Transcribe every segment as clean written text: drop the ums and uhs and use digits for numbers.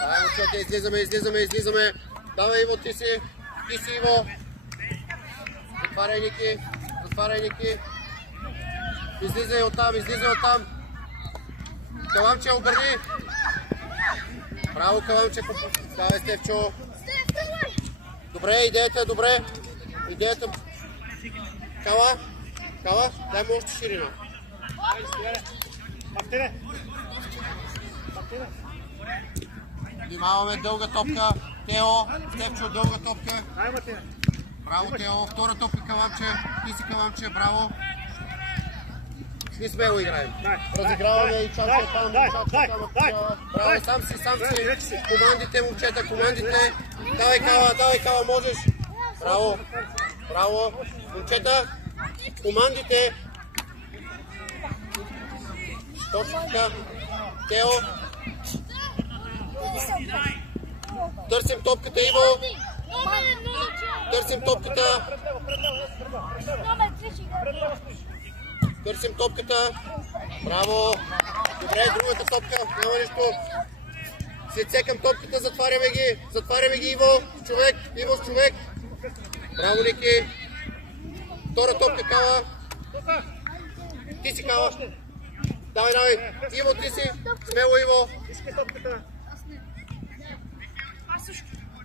Давай, момчета, излизаме. Давай, Иво, ти си Иво. Затваряй, Ники. Излизай оттам. Каламче, обърни. Браво, Каламче. Давай, Стефчо. Добре, идеята. Кала, дай му още ширина. Внимаваме, дълга топка. Тео, Стефчо, дълга топка. Браво, Тео. Втора топка, Каламче. Ти си, Каламче, браво. И смело играем. Разиграваме и чалка там. Браво, сам си. Командите, момчета, командите. Давай, Кала, можеш. Браво. Момчета, командите. Точно така. Тео. Търсим топката, Иво. Търсим топката. Браво. Добре, другата топка. Няма нищо. След секам топката, затваряме ги, Иво с човек. Браво, Ники. Втора топка, Кала. Ти си, Кала. Давай. Иво, ти си. Смело, Иво.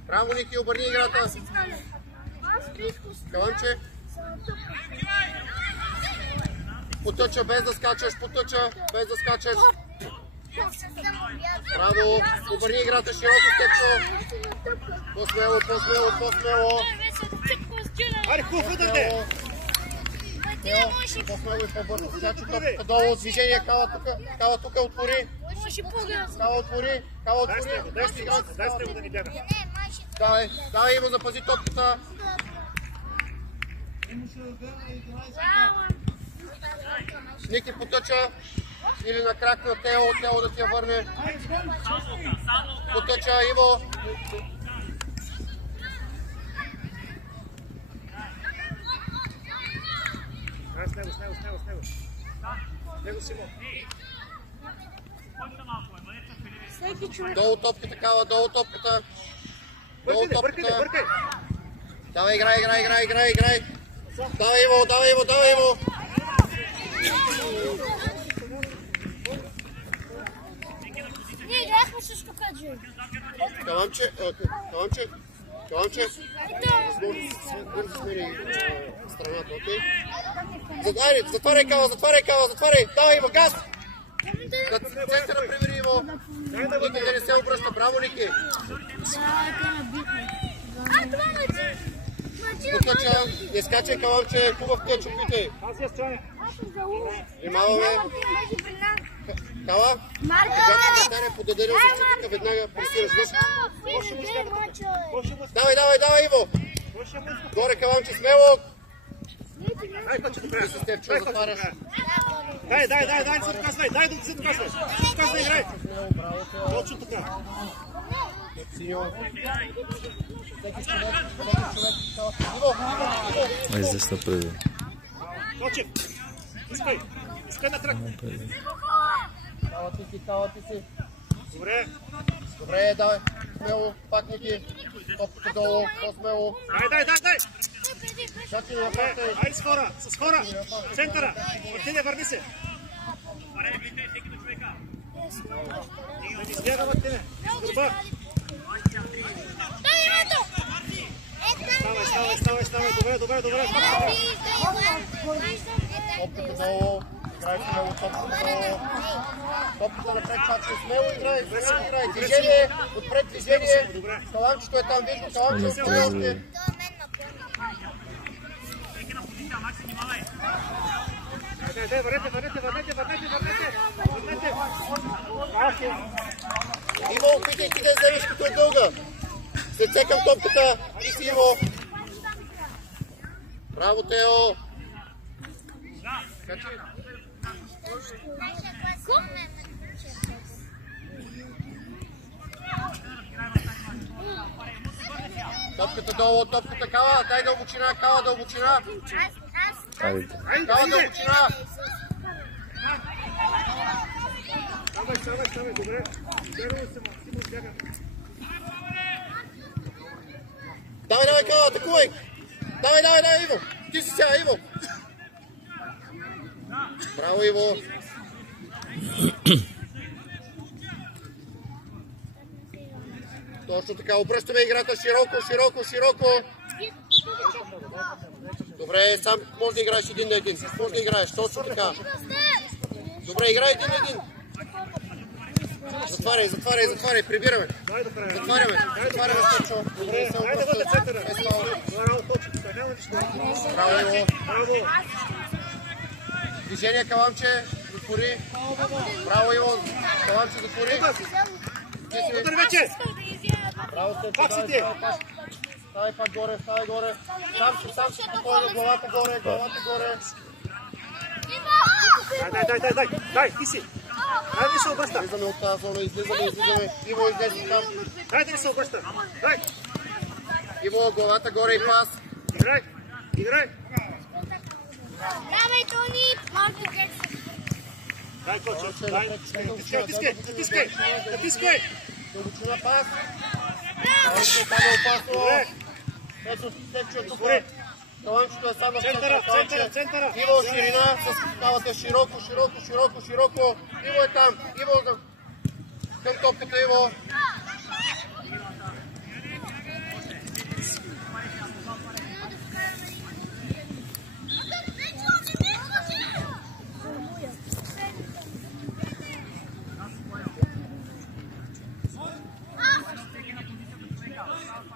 Браво, Ники, обърни играта. Каланче. Потъча, без да скачаш. Браво. Обърни играта широко, Степчо. По-смело. Аре, хубав удар, де! По-смело и по-бързо. Скача топката долу, движение, Кала тук, отвори. Кала отвори. Дай сте го да ни бяга. Давай, Иво, запази топката. Ники потъча. Или на крак на Тео да ти я върне. Потъча, Иво. С него. Него Симон. Долу топката, Кала, долу топката. Бъркай. Давай, играй. Давай, Иво. Ние играхме с Токаджи. Каламче. Бързо смени страната, окей? Затваряй, Кала. Давай, Иво, газ! Центъра прибери, Иво. Ники да не се обръща. Браво, Ники. Потъча, не скачай, Каламче. Хубав къч, опитай. Внимаваме. Кала? Подаде за веднага пресираш. Давай, Иво. Горе, Каламче, смело. Ти се Стефчо, затваряш. Дай, не се доказвай. Дай да се доказвай. Доказвай, играй. Точно така. Ай, защо преди? Точек. Искай на трак. Кала, ти си. Добре, давай. Смело, пак Ники. Топката долу, по-смело. Дай. Чакай на врата. Айде с хора. Центъра. Отиде, върни се. Избяга, Мартине. Добър. Ставай. Добре. Топката долу. Играй смело, топката долу. Топката напред, чакай смело, играй. Движение, отпред движение. Каланчето е там, вижда, Каланчето е още. Върнете. Иво, опитай ти да я вземеш като е дълга. След секам топката. Ти си, Иво. Браво, Тео. Топката долу, топката, Кала. Дай дълбочина, Кала, дълбочина. Кала, дълбочина. Ставай, добре. Давай, Кала, атакувай! Давай, Иво! Ти си сега, Иво! Браво, Иво! Точно така, обръщаме играта широко. Добре, сам може да играеш един на един. Може да играеш, точно така. Добре, играй един на един. Затваряй, прибираме. Затваряме, Стечо. Добре, айде вътре центъра. Браво, Иво. Браво. Движение, Каламче, затвори. Браво, Иво. Каламче, затвори. Удар вече. Браво, Стечо. Как си ти? Ставай пак горе. Сам си, спокойно, главата горе. Дай, ти си. Дай да се обръща. Излизаме от тази зона, излизаме. Иво, излезе там. Дай да се обръща. Дай. Иво, главата горе и пас. Играй. Давай, Тони! Малко Джексън. Дай, кочо. Дай. Натискай. Дълбочина пас. Браво! Там е опасно. Добре. Ето, Стечо е тук. Добре. Каланчето е само в Центъра. Иво ширина с калата широко. Иво е там. Иво към топката, Иво.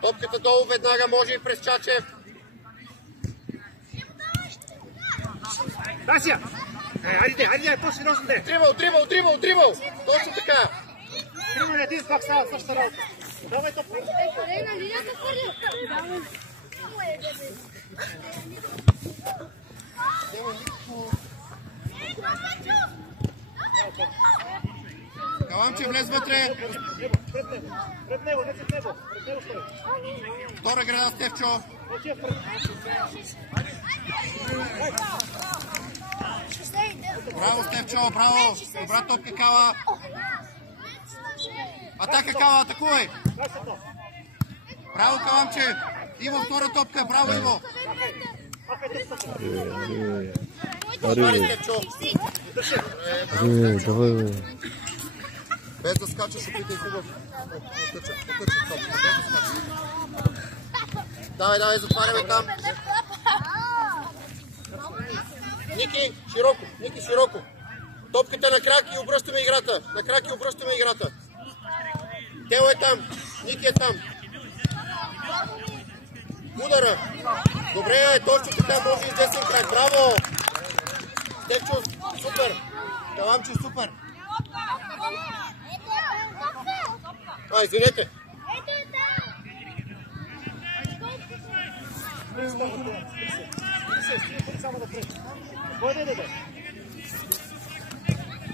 Топката долу веднага, може и през Чачев. Дася! Айде, по-сериозно де! Дрибъл! Точно така! Тримане, един пак става същата работа. Давай топка. Къде на линията хвърля? Каламче, влез вътре. Пред него, не пред него. Втора града, Стевчо. Браво, Стевчо, браво. Добра топка, Кала. Атака, Кала, атакувай. Браво, Каламче. Иво, втора топка. Браво, Иво. Давай, Стевчо. Давай. Без да скачаш, опитай хубав. Давай, затваряме там. Ники, широко. Топката на крак и обръщаме играта. Тело е там. Ники е там. Удара. Добре, точно така, може и десен крак. Браво! Стечо, супер. Каламче, супер. Извинете.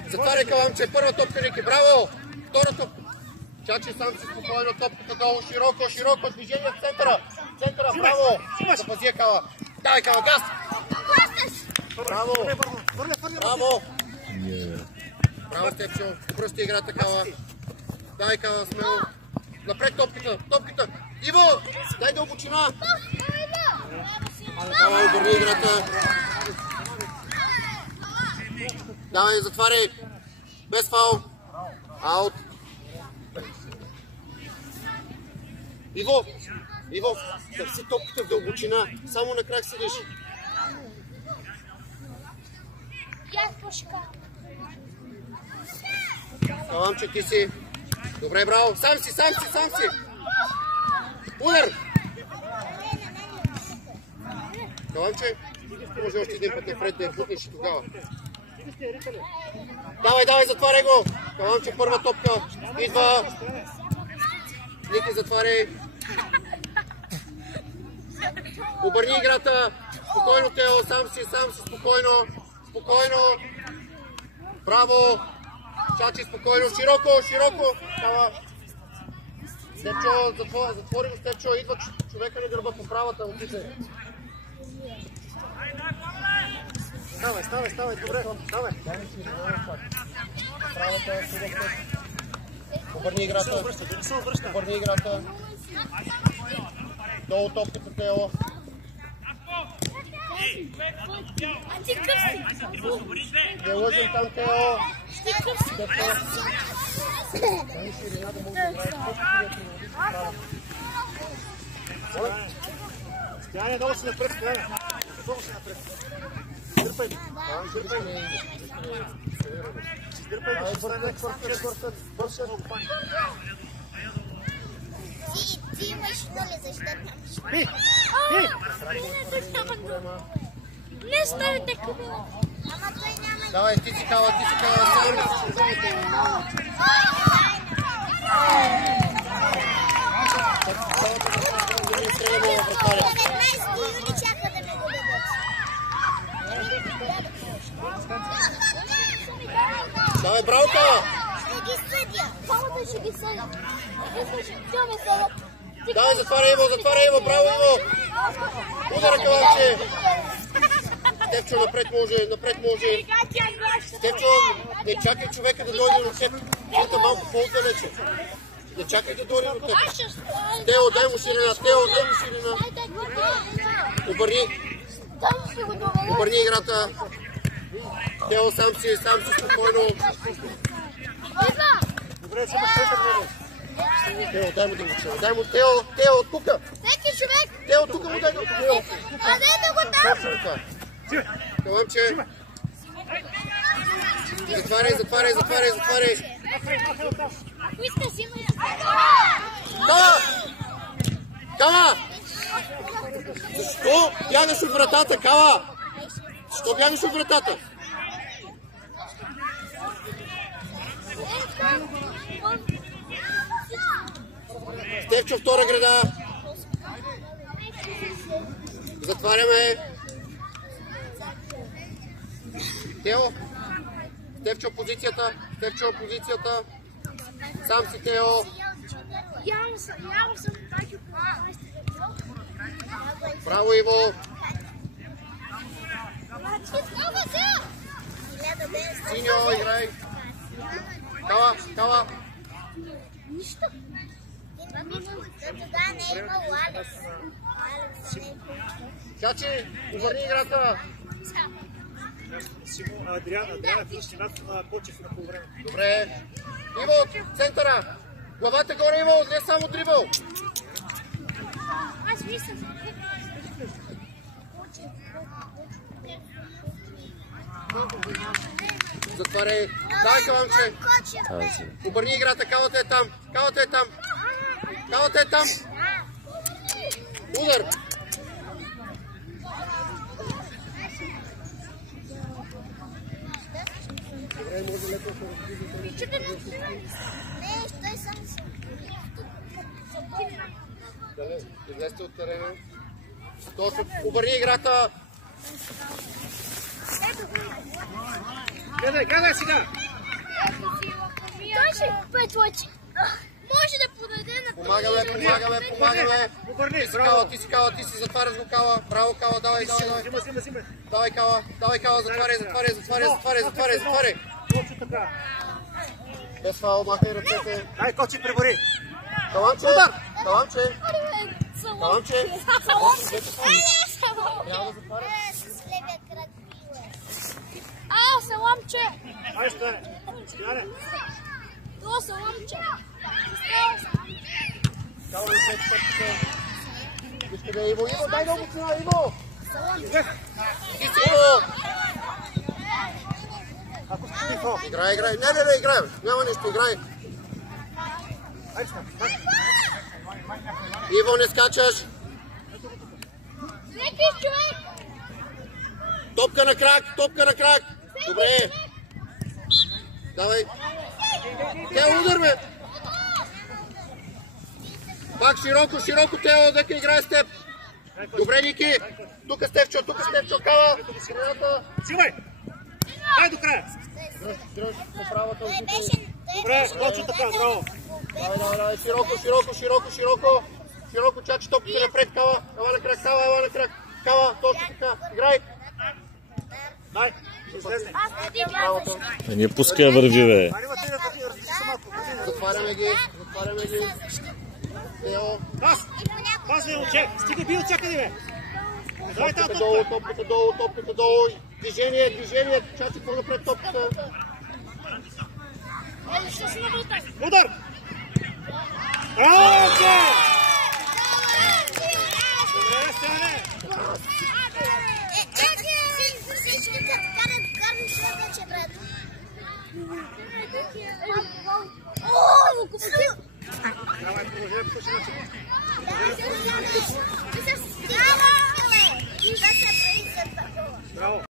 Затваряй, Каламче, първа топка, Ники. Браво! Втора топка. Чачи сам си спокойно, топката долу, широко, движение в центъра. Браво! Запази я, Кала. Давай, Кала, газ! Браво! Браво, Степчо. Обръща играта, Кала. Дай, Кала, смело. Напред топката. Иво, дай дълбочина. Кала, обърни играта. Давай, затваряй. Без фаул. Аут. Иво, търси топката в дълбочина. Само на крак седиш. Каламче, ти си. Добре, браво. Сам си. Удар. Каламче, може още един път напред да я бутнеш и тогава. Давай, затваряй го. Каламче, първа топка. Идва. Ники, затваряй. Обърни играта. Спокойно, Тео. Сам си. Спокойно. Браво. Чачи, спокойно. Широко. Дава. Степчо, затвори го, Степчо. Идва човека на гърба по правата. Отиде. Ставай, добре. Ставай. правата, обърни играта. Обърни играта. Долу топката, Тео. Не лъжим там, Тео. Стояне, много си напред, Стояне. Много си напред. Издърпай ми. Издърпай ми. Издърпай ми. Бършат. Ти имаш нули, защо там? Не ставите кабела. Ама той няма... Давай, ти си кала. Давай, браво, Кала! Ще ги съдя. Калата ще ги съдя. Давай, затваря Иво, браво, Иво! Удара, Каланче! Стефчо, напред може. Стефчо, не чакай човека да дойде от теб. Тук малко по-далече. Не чакай да дойде от теб. Тео, дай му ширина. Обърни играта. Тео, сам си спокойно. Добре, ще имаш център, Него. Тео, дай му да го чува. Тео, тука. Всеки човек. Тео, тука му дай го. Тео. Където го там? Каланче. Затваряй. Ако иска си има... Кала! Защо бягаш от вратата, Кала? Защо бягаш от вратата? Стефчо, втора града. Затваряме. Тео. Стефчо, позицията. Сам си, Тео. Браво, Иво. Синьо, играй. Кала. Нищо. Тогава не е имал Алекс. Чачи, обърни играта. Адриана, вижте над Почев на полувреме. Добре. Иво, центъра. Главата горе, Иво, не само дрибъл. Аз мислям. Затваряй. Дай, Каланче. Обърни играта, Калата е там. Удар. той съм си. Излезте от терена. Точно, обърни играта. Гледай сега! Той ще петлачи. Може да подаде на... Помагаме. Обърни, Ти си Кала, затваряш го, Кала. Браво, Кала, давай. Взима. Давай, Кала, затваряй. Точно така. Без фаул, махай ръцете. Дай, Кочи, прибори. Каланче. Саламче. Саламче. Ай, Стояне. То саламче. Кала, искате да Иво, дай много цена, Иво. Ти си Иво. Ако си тихо. Играй. Не, играй. Няма нищо, играй. Иво, не скачаш. Леки човек. Топка на крак. Добре. Давай. Тео, удар, бе. Пак широко, Тео, дека играе с теб. Добре, Ники. Тук Стефчо, Кала. Взимай. Дай до края. Дръж по правата. Добре, точно така, браво. Давай. Широко, чачи топките напред, Кала. Ела на крак. Кала, точно така. Играй. Дай, ще излезне. Аз не ти вярваш. Не пускай върви, бе. Айде, Матей, да ти различи се малко. Затваряме ги. Тео. Пас, бе, момче. Стига би от всякъде, бе. Дай тази Топката долу, топката долу. Движение. Чачи по-напред топката. Удар! Браво, момче! Добре, Стане! Давай, продължай по този начин.